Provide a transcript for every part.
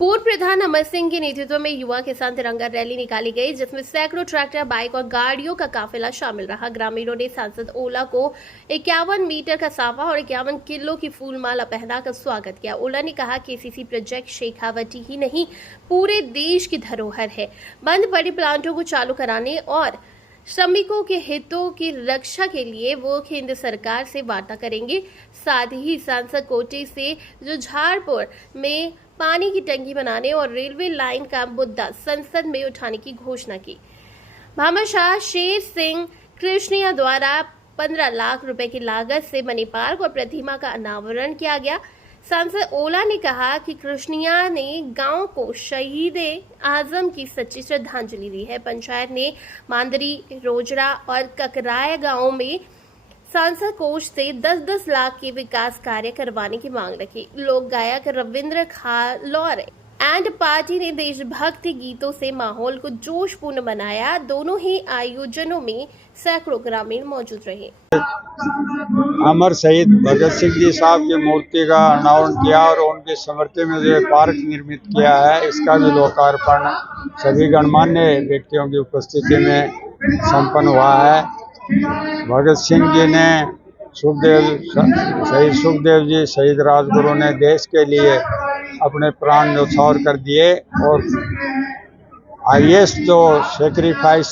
पूर्व प्रधान अमर सिंह के नेतृत्व में युवा किसान तिरंगा रैली निकाली गई, जिसमें सैकड़ों ट्रैक्टर, बाइक और गाड़ियों का काफिला शामिल रहा। ग्रामीणों ने सांसद ओला को 51 मीटर का साफा और 51 किलो की फूलमाला पहनाकर स्वागत किया। ओला ने कहा कि केसीसी प्रोजेक्ट शेखावटी ही नहीं, पूरे देश की धरोहर है। बंद पड़ी प्लांटों को चालू कराने और श्रमिकों के हितों की रक्षा के लिए वो केंद्र सरकार से वार्ता करेंगे। साथ ही सांसद कोटे से जुझारपुर में पानी की टंकी बनाने और रेलवे लाइन का मुद्दा संसद में उठाने की घोषणा की। भामाशाह शेर सिंह कृष्णिया द्वारा 15 लाख रुपए की लागत से बने पार्क और प्रतिमा का अनावरण किया गया। सांसद ओला ने कहा कि कृष्णिया ने गांव को शहीदे आजम की सच्ची श्रद्धांजलि दी है। पंचायत ने मांदरी, रोजरा और ककराया गांवों में सांसद कोष से 10-10 लाख के विकास कार्य करवाने की मांग रखी। लोक गायक रविंद्र खालौर एंड पार्टी ने देशभक्ति गीतों से माहौल को जोशपूर्ण बनाया। दोनों ही आयोजनों में सैकड़ों ग्रामीण मौजूद रहे। अमर शहीद भगत सिंह जी साहब की मूर्ति का अनावरण किया और उनकी स्मृति में जो पार्क निर्मित किया है, इसका भी लोकार्पण सभी गणमान्य व्यक्तियों की उपस्थिति में संपन्न हुआ है। भगत सिंह जी ने शहीद सुखदेव जी, शहीद राजगुरु ने देश के लिए अपने प्राण न्यौछावर कर दिए और हाईएस्ट जो सेक्रीफाइस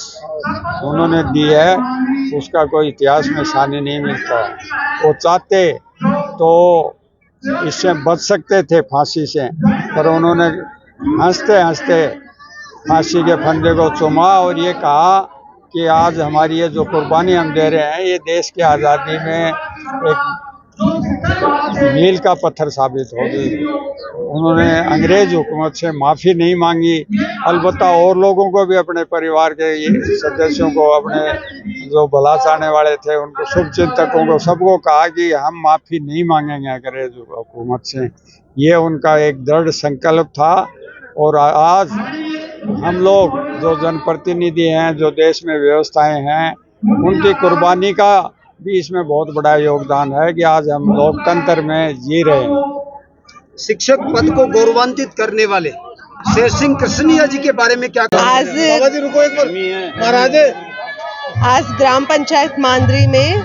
उन्होंने दी है, उसका कोई इतिहास में सानी नहीं मिलता। वो चाहते तो इससे बच सकते थे फांसी से, पर उन्होंने हंसते हंसते फांसी के फंदे को चूमा और ये कहा कि आज हमारी ये जो कुर्बानी हम दे रहे हैं, ये देश की आज़ादी में एक मील का पत्थर साबित होगी। उन्होंने अंग्रेज हुकूमत से माफ़ी नहीं मांगी, अलबत्ता और लोगों को भी, अपने परिवार के सदस्यों को, अपने जो भला चाहने वाले थे उनको, शुभचिंतकों को, सबको कहा कि हम माफ़ी नहीं मांगेंगे अंग्रेज हुकूमत से। ये उनका एक दृढ़ संकल्प था। और आज हम लोग जो जनप्रतिनिधि हैं, जो देश में व्यवस्थाएं हैं, उनकी कुर्बानी का भी इसमें बहुत बड़ा योगदान है कि आज हम लोकतंत्र में जी रहे हैं। शिक्षक पद को गौरवान्वित करने वाले शेर सिंह कृष्णिया जी के बारे में क्या आज ग्राम पंचायत मांदरी में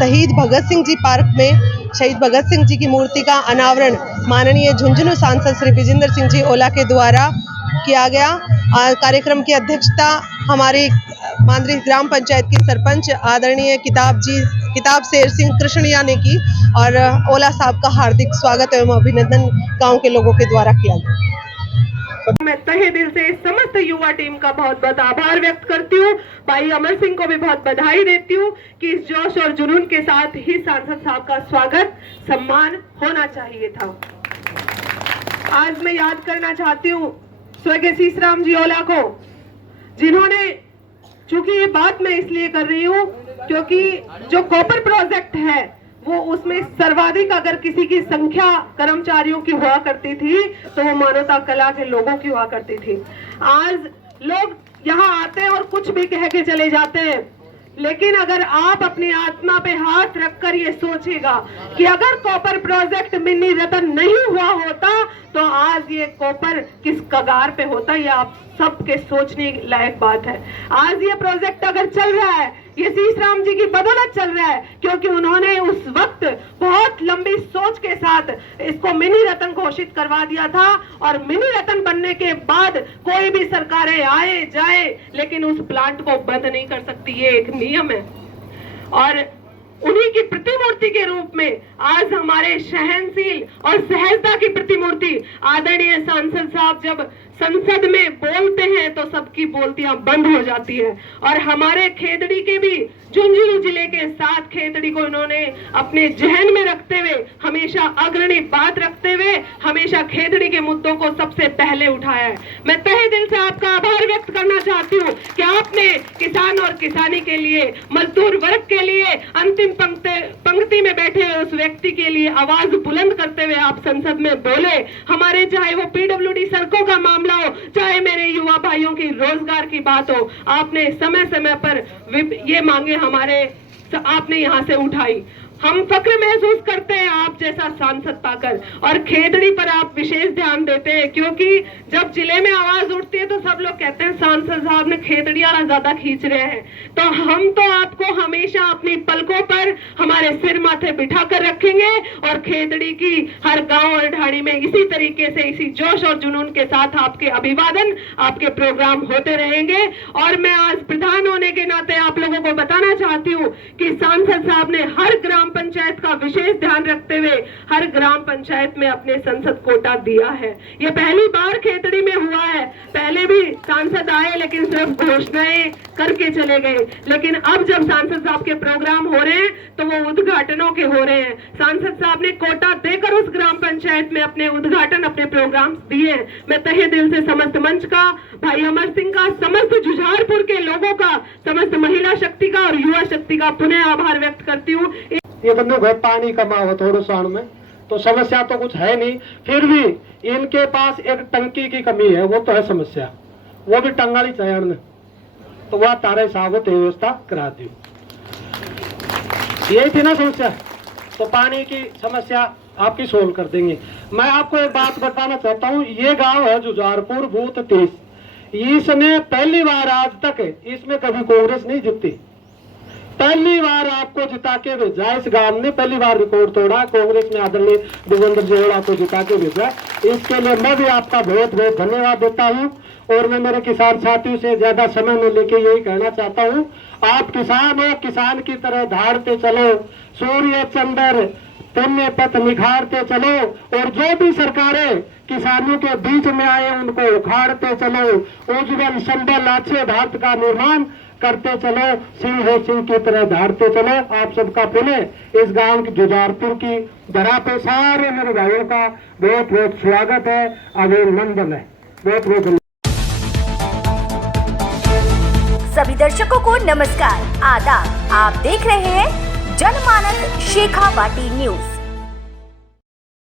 शहीद भगत सिंह जी पार्क में शहीद भगत सिंह जी की मूर्ति का अनावरण माननीय झुंझुनू सांसद श्री विजेंद्र सिंह जी ओला के द्वारा किया गया। कार्यक्रम की अध्यक्षता हमारे मांदरी ग्राम पंचायत के सरपंच आदरणीय किताब शेर सिंह कृष्णिया ने की और ओला साहब का हार्दिक स्वागत एवं अभिनंदन गांव के लोगों के द्वारा किया गया। मैं तहे दिल से समस्त युवा टीम का बहुत बहुत आभार व्यक्त करती हूँ। भाई अमर सिंह को भी बहुत बधाई देती हूँ कि इस जोश और जुनून के साथ ही सांसद साहब का स्वागत सम्मान होना चाहिए था। आज मैं याद करना चाहती हूँ स्वर्गीय शीशराम जी ओला को, जिन्होंने, चूंकि ये बात मैं इसलिए कर रही हूँ क्योंकि जो कॉपर प्रोजेक्ट है वो उसमें सर्वाधिक अगर किसी की संख्या कर्मचारियों की हुआ करती थी तो वो मानवता कला के लोगों की हुआ करती थी। आज लोग यहाँ आते हैं और कुछ भी कह के चले जाते हैं, लेकिन अगर आप अपनी आत्मा पे हाथ रखकर ये सोचेगा कि अगर कॉपर प्रोजेक्ट मिनी रतन नहीं हुआ होता तो आज ये कॉपर किस कगार पे होता, ये आप सबके सोचने लायक बात है। आज ये प्रोजेक्ट अगर चल रहा है, ये शीशराम जी की बदौलत चल रहा है, क्योंकि उन्होंने उस वक्त बहुत लंबी सोच के साथ इसको मिनी रतन घोषित करवा दिया था। और मिनी रतन बनने के बाद कोई भी सरकारें आए जाए, लेकिन उस प्लांट को बंद नहीं कर सकती, ये एक नियम है। और उन्हीं की प्रतिमूर्ति के रूप में आज हमारे सहनशील और सहजता की प्रतिमूर्ति आदरणीय सांसद साहब जब संसद में बोलते हैं तो सबकी बोलतियां बंद हो जाती है। और हमारे खेतड़ी के भी, झुंझुनू जिले के 7 खेतड़ी को इन्होंने अपने जहन में रखते हुए, हमेशा अग्रणी बात रखते हुए, हमेशा खेतड़ी के मुद्दों को सबसे पहले उठाया है। मैं तहे दिल से आपका आभार व्यक्त करना चाहती हूँ कि आपने किसान और किसानी के लिए, मजदूर वर्ग के लिए, अंतिम पंक्ति में बैठे उस व्यक्ति के लिए आवाज बुलंद करते हुए आप संसद में बोले। हमारे चाहे वो पीडब्ल्यूडी सड़कों का मामला हो, चाहे मेरे युवा भाइयों की रोजगार की बात हो, आपने समय समय पर ये मांगे आपने यहाँ से उठाई। हम फक्र महसूस करते हैं आप जैसा सांसद पाकर, और खेतड़ी पर आप विशेष ध्यान देते हैं, क्योंकि जब जिले में आवाज उठती है तो सब लोग कहते हैं सांसद साहब ने खेतड़ी वाला ज्यादा खींच रहे हैं। तो हम तो आपको हमेशा अपनी पलकों पर हमारे सिर माथे बिठा कर रखेंगे, और खेतड़ी की हर गांव और ढाणी में इसी तरीके से, इसी जोश और जुनून के साथ आपके अभिवादन, आपके प्रोग्राम होते रहेंगे। और मैं आज प्रधान होने के नाते आप लोगों को बताना चाहती हूँ कि सांसद साहब ने हर ग्राम पंचायत का विशेष ध्यान रखते हुए हर ग्राम पंचायत में अपने संसद कोटा दिया है। ये पहली बार खेतड़ी में हुआ है, पहले भी सांसद आए लेकिन सिर्फ घोषणाएं करके चले गए, लेकिन अब जब सांसद साहब के प्रोग्राम हो रहे हैं तो वो उद्घाटनों के हो रहे हैं। सांसद साहब ने कोटा देकर उस ग्राम पंचायत में अपने उद्घाटन, अपने प्रोग्राम दिए हैं। मैं तहे दिल से समस्त मंच का, भाई अमर सिंह का, समस्त जुझारपुर के लोगों का, समस्त महिला शक्ति का और युवा शक्ति का पुनः आभार व्यक्त करती हूँ। ये बंदे भाई पानी कमा हो थोड़े साल में, तो समस्या तो कुछ है नहीं, फिर भी इनके पास एक टंकी की कमी है, वो तो है समस्या, वो भी टंगाली चयन में, तो वह तारे साहब व्यवस्था करा दी। यही थी ना समस्या, तो पानी की समस्या आपकी सोल्व कर देंगे। मैं आपको एक बात बताना चाहता हूँ, ये गांव है जुझारपुर बूथ 30, इसमें पहली बार आज तक इसमें कभी कांग्रेस नहीं जीती, पहली बार आपको जिता के भेजा। इस गांव ने पहली बार रिकॉर्ड तोड़ा, कांग्रेस में आदरणीय देवेंद्र जोड़ा को जिता के भेजा। इसके लिए मैं भी आपका बहुत बहुत धन्यवाद देता हूं। और मैं मेरे किसान साथियों से ज्यादा समय में लेके यही कहना चाहता हूं, आप किसान हो, किसान की तरह धाड़ते चलो, सूर्य चंद्र पुण्य पथ निखारते चलो, और जो भी सरकारें किसानों के बीच में आए उनको उखाड़ते चलो, उज्जवल संबल अच्छे भारत का निर्माण करते चलो, सिंह हो सिंह की तरह धारते चलो। आप सबका पुनः इस गांव की जुझारपुर की धरा पे सारे मेरे भाइयों का बहुत बहुत स्वागत है, अभिनंदन है, बहुत बहुत। सभी दर्शकों को नमस्कार, आदाब। आप देख रहे हैं जनमानस शेखावाटी न्यूज।